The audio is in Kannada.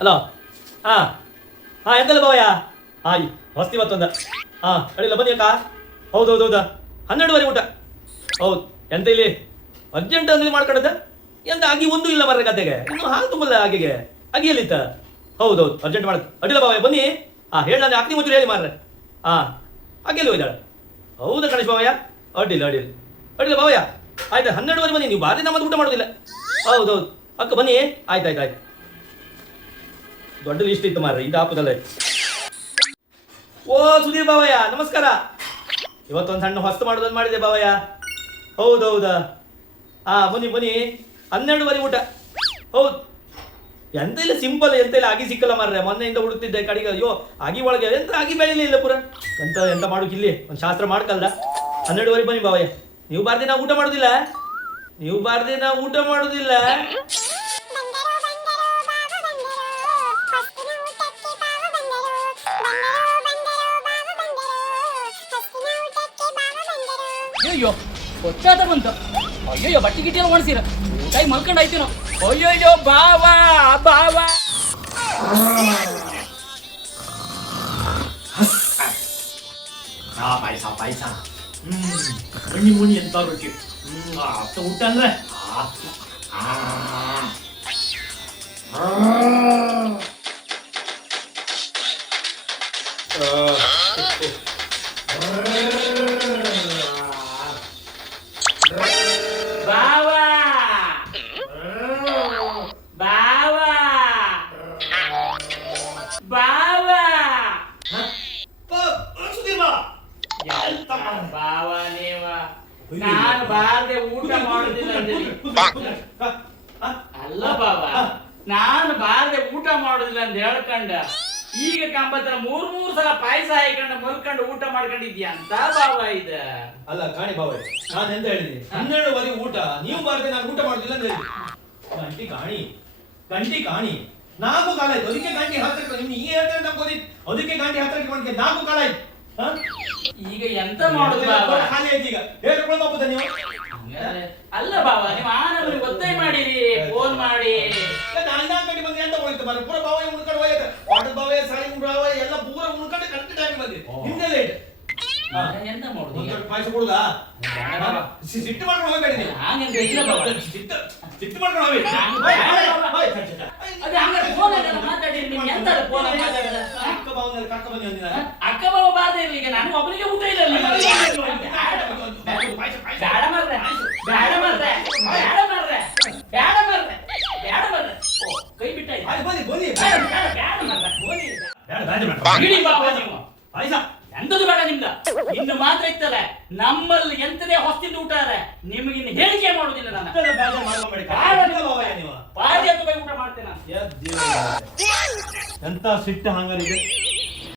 ಹಲೋ ಹಾ. ಹಾ, ಎಂತಲ್ಲ ಬಾವಯ್ಯ? ಹಾಯ್ ಹೊಸ್ತಿ ಮತ್ತೊಂದ ಹಾ ಅಡಿಲ್ಲ ಬನ್ನಿ ಅಕ್ಕ. ಹೌದು ಹೌದು, ಹೌದಾ. ಹನ್ನೆರಡುವರೆ ಊಟ. ಹೌದು. ಎಂತ ಇಲ್ಲಿ? ಅರ್ಜೆಂಟ್ ಅಂದ್ರೆ ಮಾಡ್ಕೊಂಡದ ಎಂತ ಆಗಿ ಒಂದು ಇಲ್ಲ ಮರ ಗದ್ದೆಗೆ ಇನ್ನು ಹಾಲು ತುಂಬಲ್ಲ ಆಗಿಗೆ ಆಗಿ ಎಲ್ಲಿತ್ತ? ಹೌದು ಹೌದು. ಅರ್ಜೆಂಟ್ ಮಾಡ ಅಡಿಲ್ಲ ಬಾವಯ್ಯ, ಬನ್ನಿ. ಹಾ, ಹೇಳ ನಾನು ಅಗ್ನಿ ಮುಂಚೂರು ಹೇಳಿ ಮಾರ್ರೆ. ಹಾ ಆಗಿ ಎಲ್ಲಿ ಹೋಯ್ತಾಳೆ ಹೌದಾ ಗಣೇಶ್ ಬಾವಯ್ಯ. ಅಡ್ಡಿಲ್ಲ ಅಡ್ಡಿಲ್ಲ. ಅಡ್ಡಿಲ್ಲ ಬಾವಯ್ಯ. ಆಯ್ತು, ಹನ್ನೆರಡುವರೆ ಬನ್ನಿ. ನೀವು ಬಾರಿ ನಮ್ಮದು ಊಟ ಮಾಡೋದಿಲ್ಲ. ಹೌದು ಹೌದು. ಅಕ್ಕ, ಬನ್ನಿ. ಆಯ್ತು ಆಯ್ತು ಆಯ್ತು. ದೊಡ್ಡ ಲಿಸ್ಟ್ ಇತ್ತು ಮಾರ್ರೆ, ಇದು ಹಾಕುದಲ್ಲ. ಓ, ಸುಧೀರ್ ಬಾವಯ್ಯ ನಮಸ್ಕಾರ. ಇವತ್ತೊಂದು ಸಣ್ಣ ಹೊಸ್ತು ಮಾಡೋದನ್ನು ಮಾಡಿದೆ ಬಾವಯ್ಯ ಹೌದೌದಾ. ಹೌದಾ ಹಾ ಬನ್ನಿ ಬನ್ನಿ. ಹನ್ನೆರಡುವರೆ ಊಟ. ಹೌದು. ಎಂತ ಇಲ್ಲ ಸಿಂಪಲ್ ಎಂತ ಇಲ್ಲ ಆಗಿ ಸಿಕ್ಕಲ್ಲ ಮಾರ್ರೆ. ಮೊನ್ನೆಯಿಂದ ಹುಡುಕ್ತಿದ್ದೆ ಕಡೆಗೆ. ಅಯ್ಯೋ ಆಗಿ ಒಳಗೆ ಎಂತ ಆಗಿ ಬೆಳಿಲಿಲ್ಲ ಇಲ್ಲ ಪೂರ. ಎಂತ ಎಂತ ಇಲ್ಲಿ? ಒಂದು ಶಾಸ್ತ್ರ ಮಾಡ್ಕಲ್ಲ ಹನ್ನೆರಡುವರೆ ಬನ್ನಿ ಬಾವಯ್ಯ ನೀವು ಬಾರ್ದಿ ನಾವು ಊಟ ಮಾಡೋದಿಲ್ಲ? ನೀವು ಬಾರ್ದಿ ನಾವು ಊಟ ಮಾಡೋದಿಲ್ಲ? ಅಯ್ಯೋ ಗೊತ್ತಾದ ಬಂತ. ಅಯ್ಯಯ್ಯೋ ಬಟ್ಟೆ ಗಿಟ್ಟಿ ಎಲ್ಲ ಒಣಸಿರ ಕೈ ಮಲ್ಕೊಂಡು ಆಯ್ತೇನೋ ಅಯ್ಯಯ್ಯೋ ಬಾವಾ ಬಾವಾ ಪಾಯಸ ಪಾಯಸ. ಹ್ಮ್ ಮುಣಿ ಮುನಿ ಅಂತ ರುಚಿ ಹ್ಮ್ ಆ, ಅತ್ತ ಊಟ ಅಂದ್ರೆ ಆ, ಬಾವಾ. ಬಾವ ನೀವ. ನಾನು ಬಾರದೆ ಊಟ ಮಾಡುದಿಲ್ಲ ಅಂದಿರಿ ಅಲ್ಲ ಬಾವ ನಾನು ಬಾರದೆ ಊಟ ಮಾಡುದಿಲ್ಲ ಅಂತ ಹೇಳ್ಕಂಡ. ಈಗ ಕಂಬತ್ರ ಮೂರ್ ಮೂರ್ ಸಲ ಪಾಯಸ ಹಾಕೊಂಡು ಮಲ್ಕೊಂಡು ಊಟ ಮಾಡ್ಕೊಂಡಿದ್ಯಾ ಅಂತ ಬಾವ ಇದ. ಅಲ್ಲ ಕಾಣಿ ಬಾವ. ನಾನು ಎಂತ ಹೇಳಿದೆ? ಹನ್ನೆರಡುವರೆ ಊಟ. ನೀವು ಬಾರದೆ ನಾನು ಊಟ ಮಾಡುದಿಲ್ಲ ಅಂತ ಹೇಳಿದೆ ಗಂಟಿ ಕಾಣಿ. ಗಂಟಿ ಕಾಣಿ. ನಾಲ್ಕು ಕಾಲ ಆಯ್ತು. ಅದಕ್ಕೆ ಗಾಂಧಿ ಹತ್ರ ನಿಮ್ಗೆ ಈ ಹೇಳ್ತಾರೆ ನಮ್ಗೆ ಅದಕ್ಕೆ ಗಾಂಧಿ ಹತ್ರ ಮಾಡ್ಕೆ ನಾಲ್ಕು ಕಾಲ ಆಯ್ತು. ಈಗ ಎಂತ ಮಾಡುದು ಬಾವ ಖಾಲಿ ಆಯ್ತು ಈಗ. ಹೇಳ್ಕೊಂಡು ಹೋಗ್ಬೋದಾ ನೀವು ಅಲ್ಲ ಬಾವ ನೀವು ಆನಂದ್ ಒತ್ತಾಯ ಮಾಡಿರಿ ಫೋನ್ ಮಾಡಿ. ನಾಲ್ಕು ಗಂಟೆ ಬಂದು ಎಂತ ಹೋಯ್ತು ಬರ ಪೂರ ಬಾವ ಉಣ್ಕೊಂಡು ಹೋಯ್ತು ವಾಟರ್ ಬಾವ ಸಾಯಿ ಬಾವ ಎಲ್ಲ ಪೂರ ಉಣ್ಕೊಂಡು ಕರೆಕ್ಟ್ ಟೈಮ್ ಬಂದಿ. ಲೇಟ್ ಎಂತ ಮಾಡುದು? ಈಗ? ಒಂದು ಪಾಯಸ ಕೊಡುದಾ. ಸಿಟ್ಟು ಮಾಡ್ಕೊಂಡು ಹೋಗ್ಬೇಡಿ ನೀವು. ಹಾಗೆಂತ ಇಲ್ಲ ಬಾವ ಸಿಟ್ಟು ಸಿಟ್ಟು ಮಾಡ್ಕೊಂಡು ಹೋಗ್ಬೇಡಿ. ಅಕ್ಕ ಬಾವ ಬಾಧ ಇರ್ಲಿ ಈಗ ನನಗೆ ಒಬ್ಬನಿಗೆ ಊಟ ಇಲ್ಲ ಅಲ್ಲಿ. ಪಾಯಸ, ಪಾಯಸ. ಬೇಡ ಮಾರ್ರೆ ಬೇಡ ಮಾರ್ರೆ ಬೇಡ ಮಾರ್ರೆ ಬೇಡ ಮಾರ್ರೆ ಬೇಡ ಮಾರ್ರೆ ಓ ಕೈ ಬಿಟ್ಟಾಯ್ತು ಆಯ್ತು, ಬನ್ನಿ, ಬನ್ನಿ. ಬೇಡ ಬೇಡ ಬೇಡ ಮಾರ್ರೆ ಬನ್ನಿ. ಬೇಡ, ಬೇಡ, ಬೇಡ. ಬಿಡಿ ಬಾಬಾ ನೀವು ಪಾಯಸ. ಎಂತದು ಬೇಡ ನಿಮ್ದ ಇನ್ನು ಮಾತ್ರ ಇತ್ತಲ್ಲ ನಮ್ಮಲ್ಲಿ ಎಂತದೇ ಹೊಸ್ತಿದ್ದು ಊಟ ಅರೆ ನಿಮಗೆ ಇನ್ನು ಹೇಳಿಕೆ ಮಾಡುದಿಲ್ಲ ನಾನು ಮಾಡ್ಕೊಂಬೇಡಿ. ಬೇಡ ನೀವು? ಎಂತ ಸಿಟ್ಟು ಹಂಗಾರಿದೆ